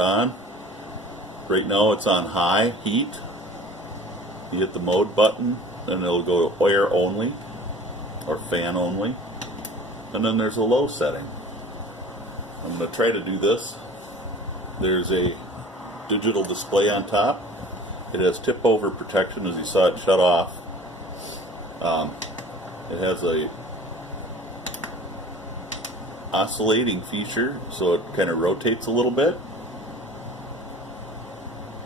on. Right now it's on high heat. You hit the mode button and it'll go to air only or fan only. And then there's a low setting. I'm going to try to do this. There's a digital display on top. It has tip over protection, as you saw it shut off. It has a oscillating feature, so it kind of rotates a little bit.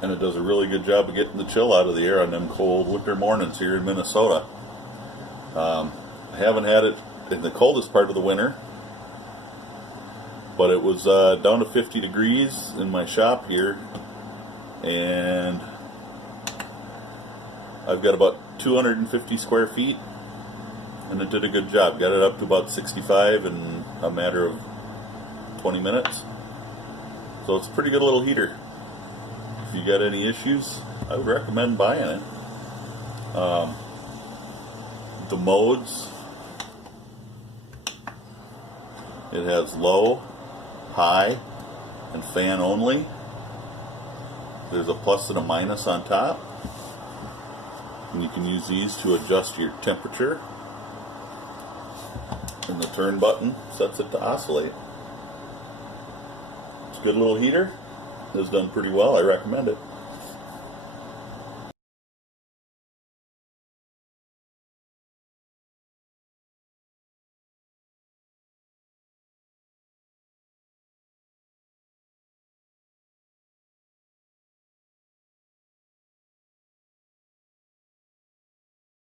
And it does a really good job of getting the chill out of the air on them cold winter mornings here in Minnesota. I haven't had it in the coldest part of the winter, but it was down to 50 degrees in my shop here, and I've got about 250 square feet, and it did a good job. Got it up to about 65 in a matter of 20 minutes. So it's a pretty good little heater. If you got any issues, I would recommend buying it. The modes, it has low, high, and fan only. There's a plus and a minus on top, and you can use these to adjust your temperature, and the turn button sets it to oscillate. It's a good little heater. It's done pretty well. I recommend it.